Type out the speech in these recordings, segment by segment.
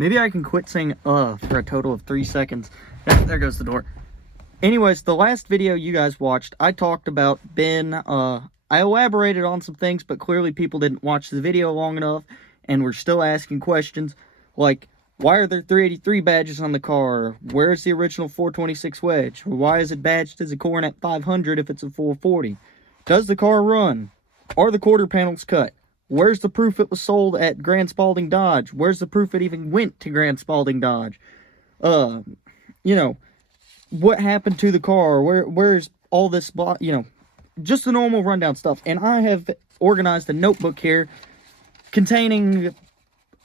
Maybe I can quit saying for a total of 3 seconds. There goes the door. Anyways, the last video you guys watched, I talked about Ben. I elaborated on some things, but clearly people didn't watch the video long enough, and we're still asking questions like, why are there 383 badges on the car? Where's the original 426 Wedge? Why is it badged as a Coronet 500 if it's a 440? Does the car run? Are the quarter panels cut? Where's the proof it was sold at Grand Spalding Dodge? Where's the proof it even went to Grand Spalding Dodge? You know, what happened to the car? Where's all this, you know, just the normal rundown stuff. And I have organized a notebook here containing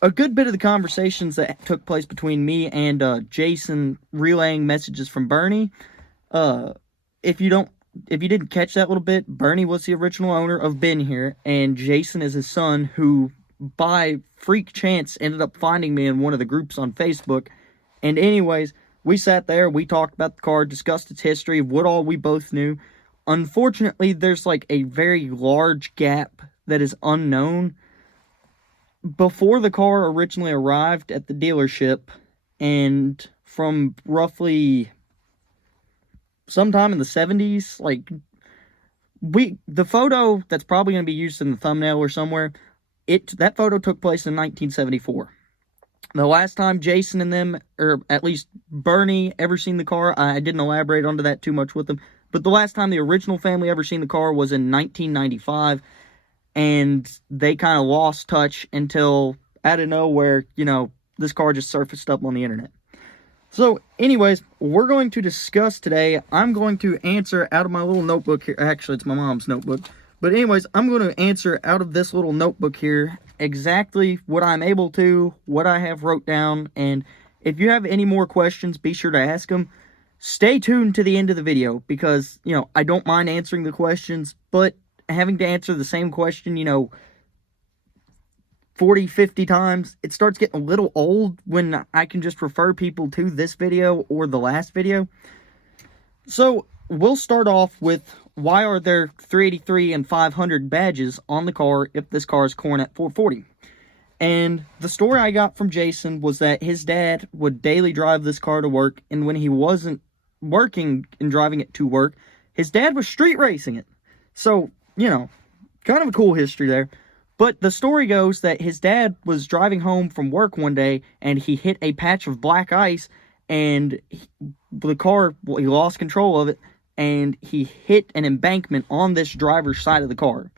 a good bit of the conversations that took place between me and Jason, relaying messages from Bernie. If you didn't catch that little bit, Bernie was the original owner of Ben here, and Jason is his son, who by freak chance ended up finding me in one of the groups on Facebook. And anyways, we sat there, we talked about the car, discussed its history, what all we both knew. Unfortunately, there's like a very large gap that is unknown. Before the car originally arrived at the dealership, and from roughly sometime in the 70s, like, the photo that's probably going to be used in the thumbnail or somewhere, that photo took place in 1974. The last time Jason and them, or at least Bernie, ever seen the car, I didn't elaborate onto that too much with them, but the last time the original family ever seen the car was in 1995, and they kind of lost touch until, out of nowhere, you know, this car just surfaced up on the internet. So, anyways, we're going to discuss today. I'm going to answer out of my little notebook here. Actually, it's my mom's notebook. But anyways, I'm going to answer out of this little notebook here exactly what I'm able to, what I have wrote down. And if you have any more questions, be sure to ask them. Stay tuned to the end of the video because, you know, I don't mind answering the questions, but having to answer the same question, you know, 40, 50 times, it starts getting a little old when I can just refer people to this video or the last video. So, we'll start off with, why are there 383 and 500 badges on the car if this car is Coronet 440? And the story I got from Jason was that his dad would daily drive this car to work, and when he wasn't working and driving it to work, his dad was street racing it. So, you know, kind of a cool history there. But the story goes that his dad was driving home from work one day, and he hit a patch of black ice, and the car, well, he lost control of it, and he hit an embankment on this driver's side of the car.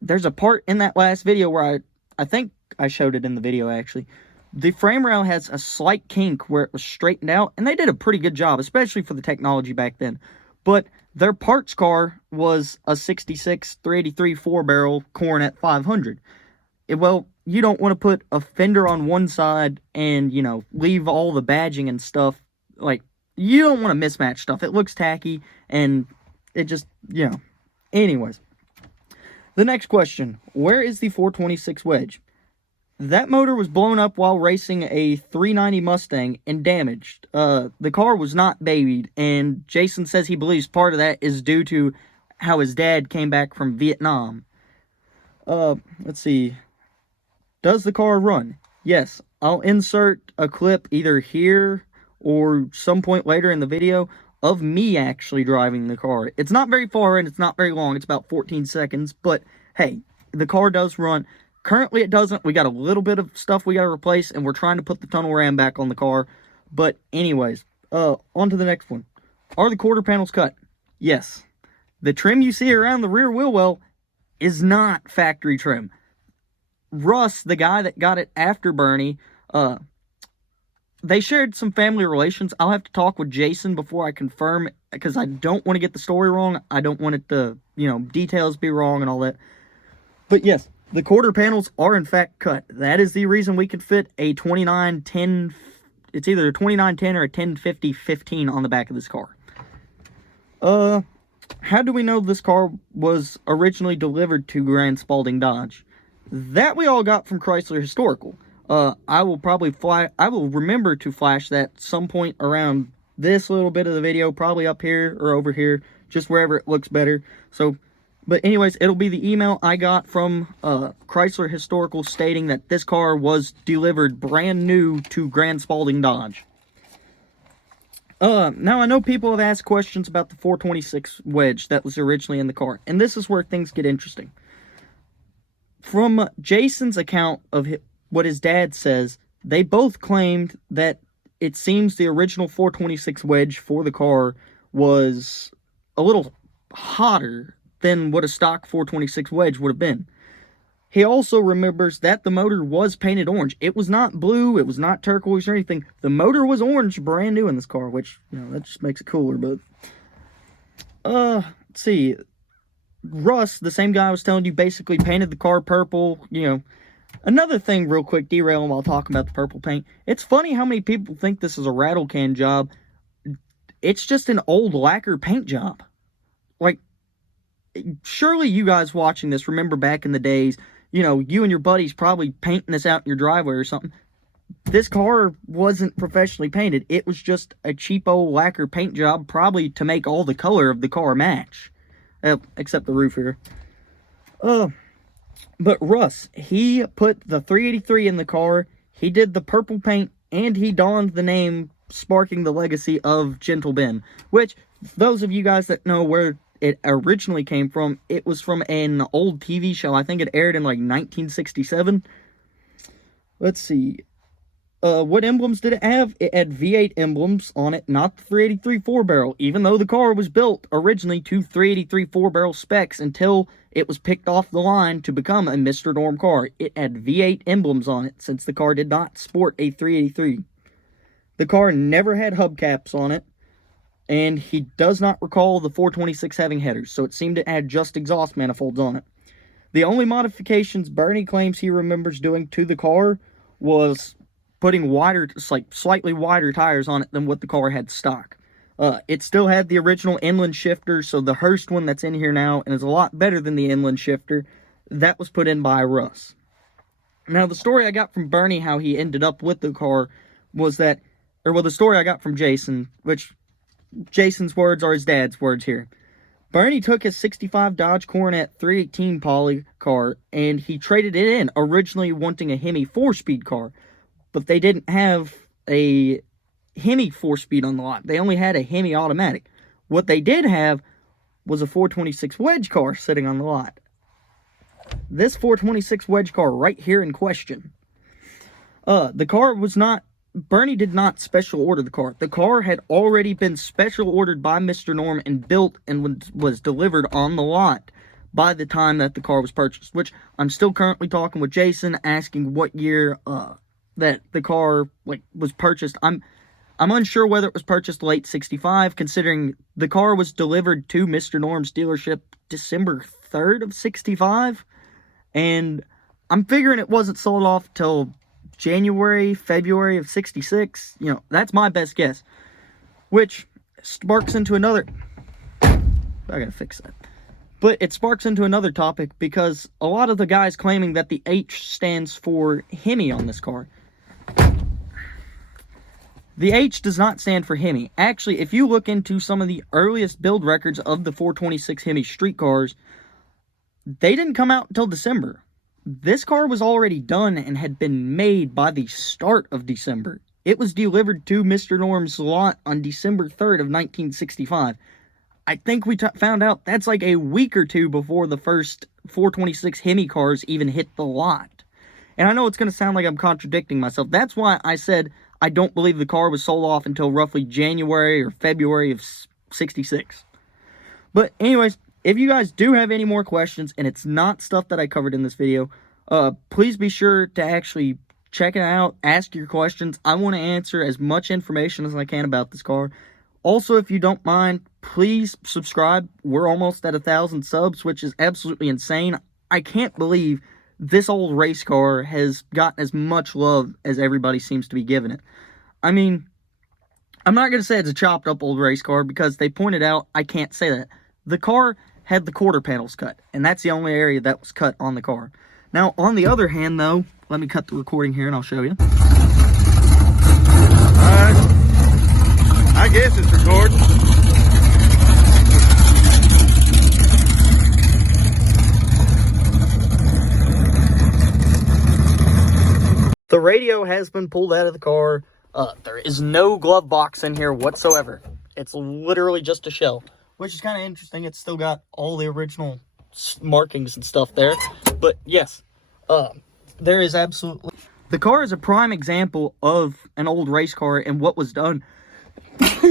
There's a part in that last video where I think I showed it in the video, actually. The frame rail has a slight kink where it was straightened out, and they did a pretty good job, especially for the technology back then. But their parts car was a 66 383 4-barrel Coronet 500. Well, you don't want to put a fender on one side and, you know, leave all the badging and stuff. Like, you don't want to mismatch stuff. It looks tacky, and it just, you know. Anyways. The next question. Where is the 426 Wedge? That motor was blown up while racing a 390 Mustang and damaged. The car was not babied, and Jason says he believes part of that is due to how his dad came back from Vietnam. Let's see. Does the car run? Yes. I'll insert a clip either here or some point later in the video of me actually driving the car. It's not very far and it's not very long. It's about 14 seconds, but hey, the car does run. Currently, it doesn't. We got a little bit of stuff we got to replace, and we're trying to put the tunnel ram back on the car. But anyways, on to the next one. Are the quarter panels cut? Yes. The trim you see around the rear wheel well is not factory trim. Russ, the guy that got it after Bernie, they shared some family relations. I'll have to talk with Jason before I confirm, because I don't want to get the story wrong. I don't want it to, you know, details be wrong and all that. But yes. The quarter panels are in fact cut. That is the reason we could fit a 2910, it's either a 2910 or a 1050-15 on the back of this car. How do we know this car was originally delivered to Grand Spalding Dodge? That we all got from Chrysler Historical. I will remember to flash that some point around this little bit of the video, probably up here or over here, just wherever it looks better. So, But anyways, it'll be the email I got from Chrysler Historical stating that this car was delivered brand new to Grand Spalding Dodge. Now I know people have asked questions about the 426 Wedge that was originally in the car, and this is where things get interesting. From Jason's account of what his dad says, they both claimed that it seems the original 426 Wedge for the car was a little hotter than what a stock 426 Wedge would have been. He also remembers that the motor was painted orange. It was not blue, it was not turquoise or anything. The motor was orange, brand new in this car, which, you know, that just makes it cooler, but... let's see. Russ, the same guy I was telling you, basically painted the car purple, you know. Another thing, real quick, derailing while talking about the purple paint. It's funny how many people think this is a rattle can job. It's just an old lacquer paint job. Like, surely you guys watching this remember back in the days, you know, you and your buddies probably painting this out in your driveway or something. This car wasn't professionally painted. It was just a cheap old lacquer paint job, probably to make all the color of the car match. Except the roof here. But Russ, he put the 383 in the car, he did the purple paint, and he donned the name sparking the legacy of Gentle Ben. Which, those of you guys that know where it originally came from, it was from an old TV show. I think it aired in like 1967. Let's see. What emblems did it have? It had V8 emblems on it, not the 383 4-barrel, even though the car was built originally to 383 4-barrel specs until it was picked off the line to become a Mr. Norm car. It had V8 emblems on it, since the car did not sport a 383. The car never had hubcaps on it, and he does not recall the 426 having headers, so it seemed to add just exhaust manifolds on it. The only modifications Bernie claims he remembers doing to the car was putting wider, like slightly wider tires on it than what the car had stock. It still had the original inland shifter, so the Hurst one that's in here now, and is a lot better than the inland shifter, that was put in by Russ. Now, the story I got from Bernie, how he ended up with the car, was that, or well, the story I got from Jason, which Jason's words are his dad's words here. Bernie took his 65 Dodge Coronet 318 poly car, and he traded it in, originally wanting a Hemi 4-speed car. But they didn't have a Hemi 4-speed on the lot. They only had a Hemi automatic. What they did have was a 426 Wedge car sitting on the lot. This 426 Wedge car right here in question. The car was not... Bernie did not special order the car. The car had already been special ordered by Mr. Norm and built and was delivered on the lot by the time that the car was purchased. Which I'm still currently talking with Jason, asking what year... that the car was purchased. I'm unsure whether it was purchased late 65, considering the car was delivered to Mr. Norm's dealership December 3rd of 65, and I'm figuring it wasn't sold off till January, February of 66. You know, that's my best guess, which sparks into another... I gotta fix that. But it sparks into another topic, because a lot of the guys claiming that the H stands for Hemi on this car. The H does not stand for Hemi. Actually, if you look into some of the earliest build records of the 426 Hemi street cars, they didn't come out until December. This car was already done and had been made by the start of December. It was delivered to Mr. Norm's lot on December 3rd of 1965. I think we found out that's like a week or two before the first 426 Hemi cars even hit the lot. And I know it's going to sound like I'm contradicting myself. That's why I said I don't believe the car was sold off until roughly January or February of 66. But anyways, if you guys do have any more questions, and it's not stuff that I covered in this video, please be sure to actually check it out, ask your questions. I want to answer as much information as I can about this car. Also, if you don't mind, please subscribe. We're almost at 1,000 subs, which is absolutely insane. I can't believe this old race car has gotten as much love as everybody seems to be giving it. I mean, I'm not going to say it's a chopped up old race car, because they pointed out I can't say that. The car had the quarter panels cut, and that's the only area that was cut on the car. Now, on the other hand, though, let me cut the recording here and I'll show you. I guess it's recording. radio has been pulled out of the car. There is no glove box in here whatsoever. It's literally just a shell, which is kind of interesting. It's still got all the original markings and stuff there. But yes, there is absolutely... The car is a prime example of an old race car and what was done. It's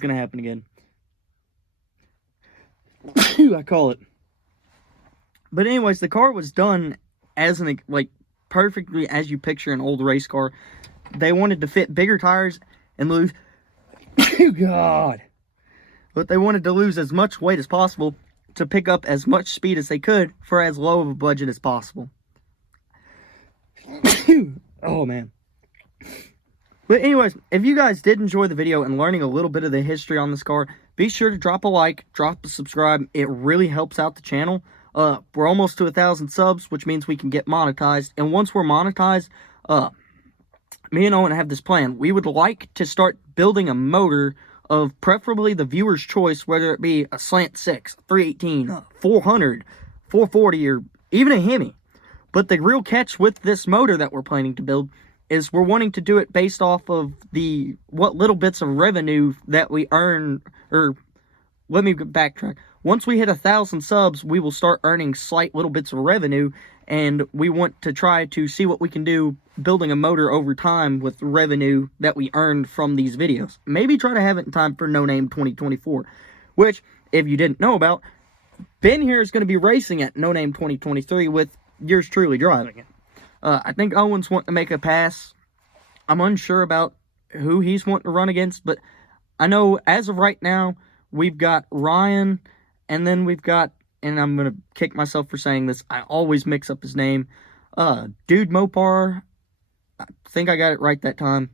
going to happen again. I call it. But anyways, the car was done as an, like, perfectly as you picture an old race car. They wanted to fit bigger tires and lose... God. But they wanted to lose as much weight as possible to pick up as much speed as they could for as low of a budget as possible. Oh, man. But anyways, if you guys did enjoy the video and learning a little bit of the history on this car, be sure to drop a like, drop a subscribe. It really helps out the channel. We're almost to 1,000 subs, which means we can get monetized. And once we're monetized, me and Owen have this plan. We would like to start building a motor of preferably the viewer's choice, whether it be a Slant 6, 318, 400, 440, or even a Hemi. But the real catch with this motor that we're planning to build is we're wanting to do it based off of what little bits of revenue that we earn, or let me backtrack. Once we hit 1,000 subs, we will start earning slight little bits of revenue, and we want to try to see what we can do building a motor over time with revenue that we earned from these videos. Maybe try to have it in time for No Name 2024, which, if you didn't know about, Ben here is going to be racing at No Name 2023 with yours truly driving it. I think Owen's wanting to make a pass. I'm unsure about who he's wanting to run against, but I know as of right now, we've got Ryan, and then we've got, and I'm going to kick myself for saying this, I always mix up his name, Dude Mopar. I think I got it right that time.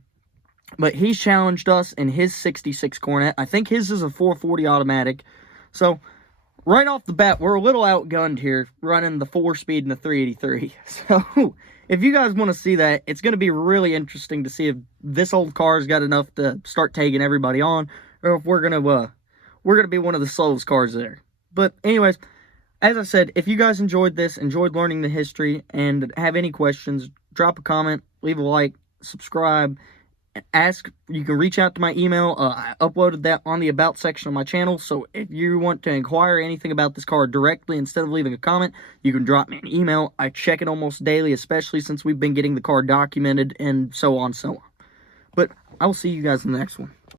But he's challenged us in his 66 Coronet. I think his is a 440 automatic. So, right off the bat, we're a little outgunned here, running the 4-speed and the 383. So, if you guys want to see that, it's going to be really interesting to see if this old car's got enough to start taking everybody on, or if we're going to be one of the slowest cars there. But anyways, as I said, if you guys enjoyed this, enjoyed learning the history, and have any questions, drop a comment, leave a like, subscribe, ask. You can reach out to my email. I uploaded that on the About section of my channel, so if you want to inquire anything about this car directly instead of leaving a comment, you can drop me an email. I check it almost daily, especially since we've been getting the car documented and so on. But I will see you guys in the next one.